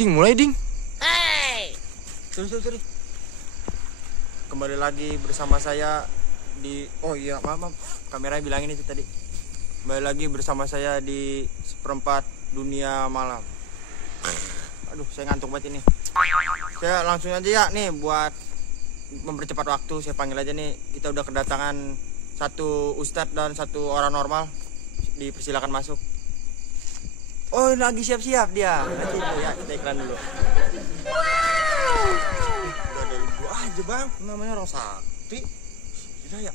Ding, mulai ding. Hey. Sorry. Kembali lagi bersama saya di, oh iya maaf, kameranya bilangin itu tadi. Kembali lagi bersama saya di seperempat dunia malam. Aduh, saya ngantuk banget ini. Saya langsung aja ya nih, buat mempercepat waktu saya panggil aja nih. Kita udah kedatangan satu ustadz dan satu orang normal. Dipersilakan masuk. Oh, lagi siap-siap dia. Nanti itu ya, kita iklan dulu. Udah dari gua aja bang, namanya orang sakti. Udah ya.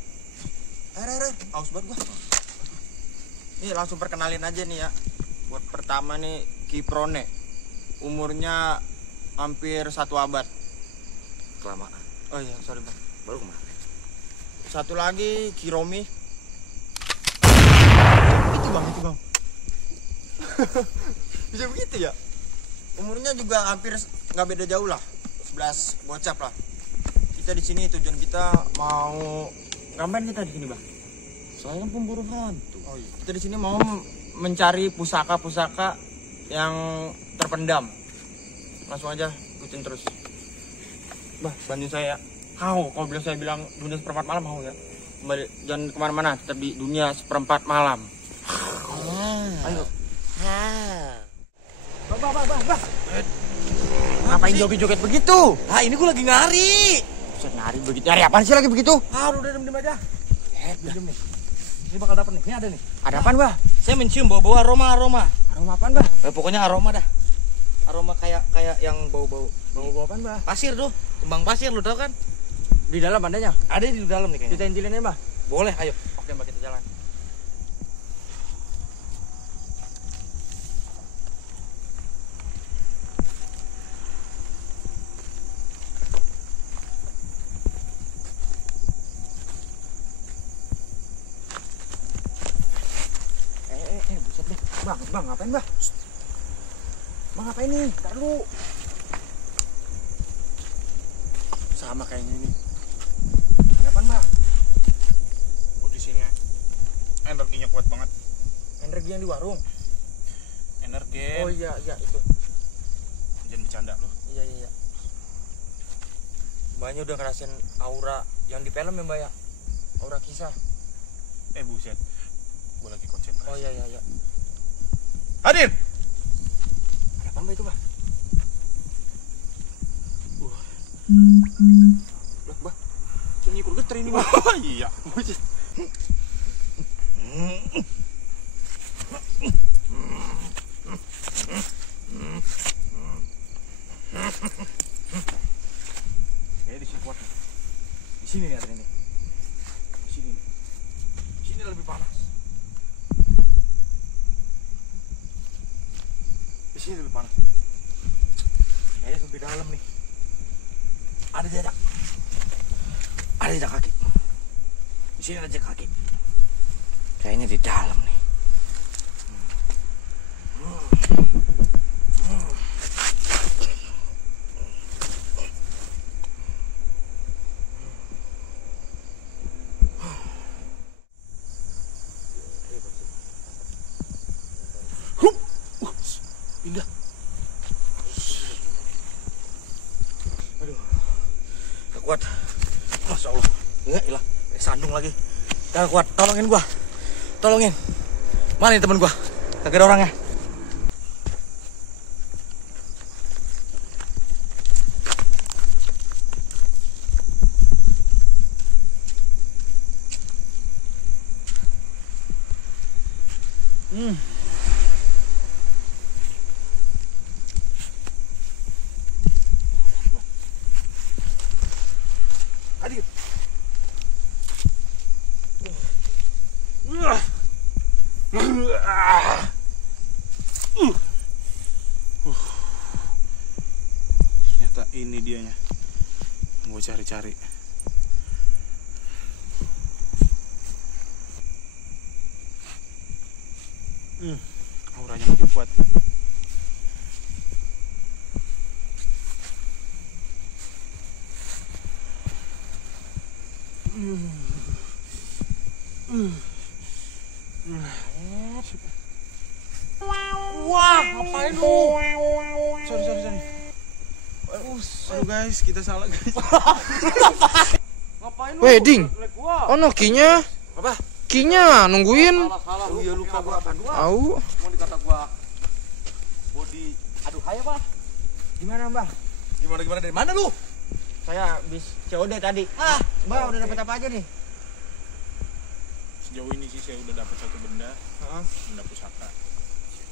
Haus banget gua. Nih langsung perkenalin aja nih ya. Buat pertama nih Kiprone. Umurnya hampir 1 abad. Kelamaan. Oh iya, sorry bang. Baru kemarin. Satu lagi Kiromi. Itu bang. Bisa begitu ya? Umurnya juga hampir nggak beda jauh lah, 11 gocap lah. Kita di sini tujuan kita mau ngapain kita di sini bang? Saya kan pemburu hantu. Oh iya. Kita di sini mau mencari pusaka-pusaka yang terpendam. Langsung aja ikutin terus. Bah, bantuin saya. Kalau saya bilang dunia seperempat malam mau ya. Kembali, jangan kemana-mana, tetap di dunia seperempat malam. Ayo. Bah. Ngapain joget-joget begitu? Ah, ini gue lagi nyari. Buset, nyari begitu. Nyari apaan sih lagi begitu? Udah diem aja. Diem nih. Ini bakal dapet nih. Ini ada nih. Ada apaan, Bah? Saya mencium bau-bau aroma. Aroma apaan, Bah? Pokoknya aroma dah. Aroma kayak yang bau-bau. Bau apaan, Bah? Pasir tuh. Kembang pasir lu tau kan? Di dalam adanya? Ada di dalam nih kayaknya. Kita intilin Bah. Boleh, ayo. Oke, Mbak, kita jalan. Buset deh. Bang, ngapain, Bah? Bang, ngapain nih? Ntar dulu. Sama kayaknya ini. Ada apaan, Bah? Oh, di sini energinya kuat banget. Energi yang di warung. Energi. Oh iya, itu. Jangan bercanda loh. Iya. Mbaknya udah ngerasain aura yang di film ya, Mbak ya? Aura kisah. Buset. Gue lagi konsentrasi. Oh iya. Hadir. Ada apa Mbak itu, Mbak? Mbak. Cuma ikut geter ini, Mbak. Oh iya. Buset. Di sini kuat. Di sini nih ada ini. Di sini. Di sini lebih panas. Di sini lebih panas. Kayaknya lebih dalam nih. Ada jejak. Ada jejak kaki. Di sini ada jejak kaki. Kayaknya di dalam nih. Indah. Aduh. Gak kuat. Masya Allah. Ya ilah. Sandung lagi. Gak kuat. Tolongin gua. Tolongin. Mana nih temen gua? Kagak ada orangnya. Hadir. Ternyata ini dianya. Gue cari-cari. Auranya makin kuat. Wah, ngapain lu? Sorry. Aduh guys, kita salah guys. Ngapain lu? Wedding. Gua. Oh no, kinya. Apa? Kinya nungguin. Salah. Oh iya lupa gua. Au. Mau dikata gua body. Aduh, hai Pak. Gimana Mbah? Gimana dari mana lu? Saya habis COD tadi. Mbah udah dapat apa aja nih? Sejauh ini sih saya udah dapat satu benda, benda pusaka.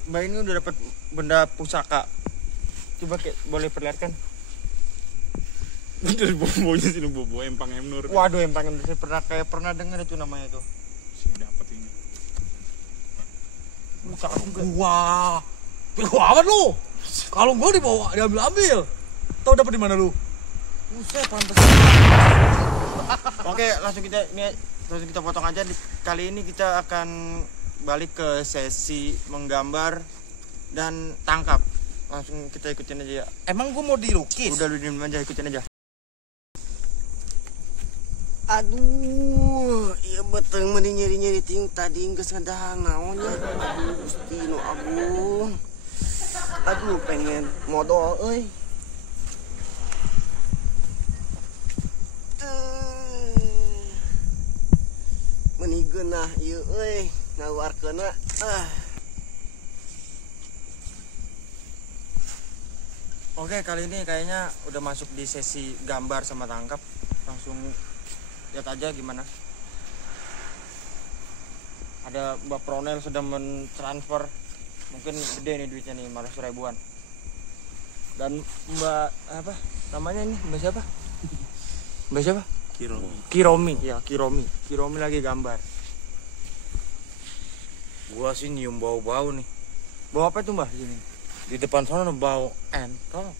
Mbak ini udah dapat benda pusaka. Coba boleh perlihatkan. Dari bobonya sih, bobo empang emnur. Waduh, empang saya pernah dengar itu namanya tuh. Sih dapat ini. Pusaka juga. Wah. Gua apa lu? Kalau gua dibawa diambil. Tahu dapat di mana lu? Buset, pantas. Oke, langsung kita potong aja. Kali ini kita akan balik ke sesi menggambar dan tangkap. Langsung kita ikutin aja ya. Emang gua mau dilukis? Udah lu diem aja, ikutin aja. Aduh, iya beteng meni nyeri ting tadi geus ngadahang naon nya. Aduh, Gusti nu Agung. Aduh, pengen modal euy. Meni geunah ieu euy, ngaluarkeunna. Oke, kali ini kayaknya udah masuk di sesi gambar sama tangkap. Langsung lihat aja gimana. Ada Mbak Pronel sedang mentransfer, mungkin gede nih duitnya nih, 500 ribuan. Dan Mbak apa namanya ini, Mbak siapa? Mbak siapa? Kiromi ya, Kiromi lagi gambar. Gua sih nyium bau-bau nih. Bau apa itu Mbak di sini? Di depan sana bau entol.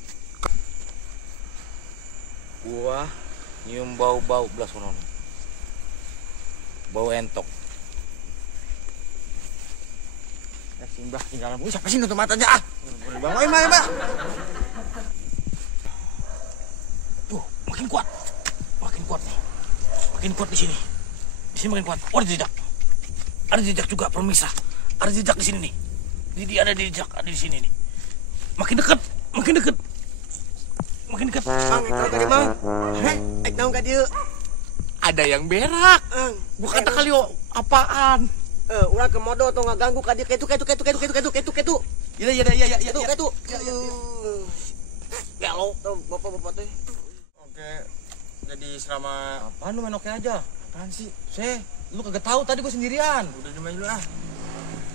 Gua nyium bau-bau belas sono. Bau entok. Mbak tinggal siapa sih nutup matanya? Bang, oi Mbak. Tuh, makin kuat nih. Makin kuat di sini. Di sini makin kuat. Oh, ada jejak juga pemirsa. Ada jejak di sini nih. Jadi ada jejak ada di sini nih. Makin dekat. Mang, kalau tadi Mang. Ek naon ka dieu? ada yang berak. Gua kata kali apaan? Urang ke modo atau ngaganggu ka dieu ketu. Iya. Ketu. Gelo. Tuh, bapak-bapak teh. Oke. Jadi selama Apaan lu main oke aja? apaan sih? Lu kagak tahu tadi gua sendirian. Udah diem aja dulu ah.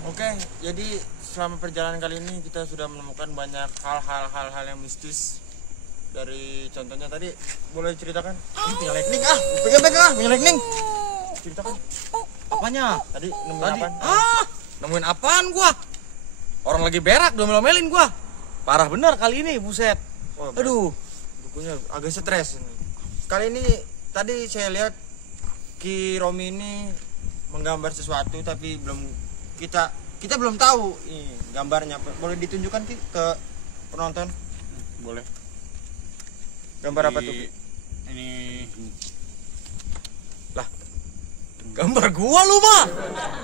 Oke, jadi selama perjalanan kali ini kita sudah menemukan banyak hal-hal yang mistis. Dari contohnya tadi, boleh ceritakan? Ini punya lightning ah, pegang punya lightning. Ceritakan. Apanya? Tadi nemuin Tadi apaan? nemuin apaan gua? Orang lagi berak domel-domelin gua. Parah bener kali ini, buset. Oh, Aduh, bukunya agak stres ini. Kali ini tadi saya lihat Ki Romi ini menggambar sesuatu tapi kita belum tahu ini gambarnya. Boleh ditunjukkan Ki ke penonton? Boleh. Gambar apa tuh Ki? Ini gambar gua lu mah.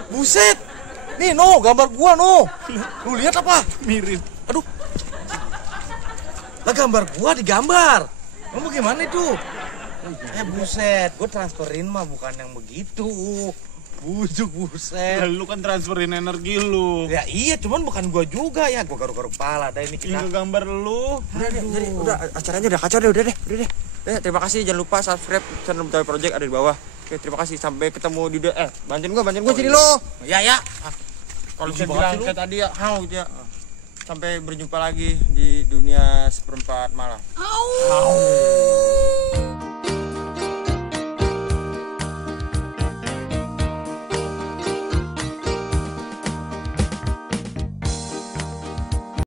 Buset. Nih no, gambar gua no. Lu lihat apa? mirip. Aduh. Lah gambar gua digambar. Kamu gimana itu? Buset, gua transferin mah bukan yang begitu. Bujuk buset. Lu kan transferin energi lu. Ya iya, cuman bukan gua juga ya. Gua garuk-garuk kepala. Dah ini kita. Ini gambar lu. Udah acaranya udah kacau deh, udah deh. Terima kasih, jangan lupa subscribe channel Betawi Project ada di bawah. Oke, terima kasih, sampai ketemu di bantuin gua sini lo. Ya. Kalau Lucu bisa banget bilang sih lu. kayak tadi ya, gitu ya. Sampai berjumpa lagi di dunia seperempat malam. Au.